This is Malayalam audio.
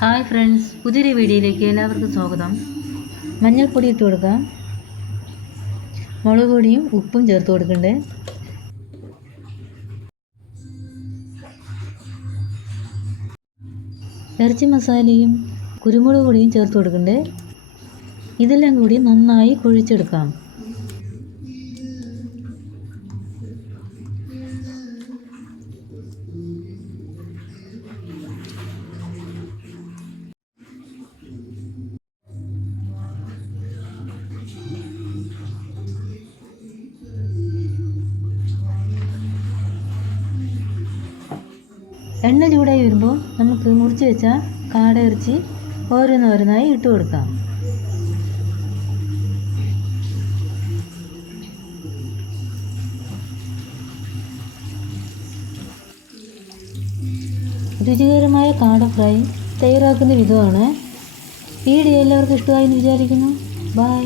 ഹായ് ഫ്രണ്ട്സ്, പുതിയൊരു വീഡിയോയിലേക്ക് എല്ലാവർക്കും സ്വാഗതം. മഞ്ഞൾപ്പൊടി ഇട്ട് കൊടുക്കാം. മുളക് പൊടിയും ഉപ്പും ചേർത്ത് കൊടുക്കണ്ടേ. ഇറച്ചി മസാലയും കുരുമുളക് പൊടിയും ചേർത്ത് കൊടുക്കണ്ടേ. ഇതെല്ലാം കൂടി നന്നായി കുഴച്ചെടുക്കാം. എണ്ണ ചൂടായി വരുമ്പോൾ നമുക്ക് മുറിച്ച് വെച്ച കാട ഇറച്ചി ഓരോന്നോരോന്നായി ഇട്ട് കൊടുക്കാം. രുചികരമായ കാട ഫ്രൈ തയ്യാറാക്കുന്ന വിധമാണ്. വീഡിയോ എല്ലാവർക്കും ഇഷ്ടമായി എന്ന് വിചാരിക്കുന്നു. ബൈ.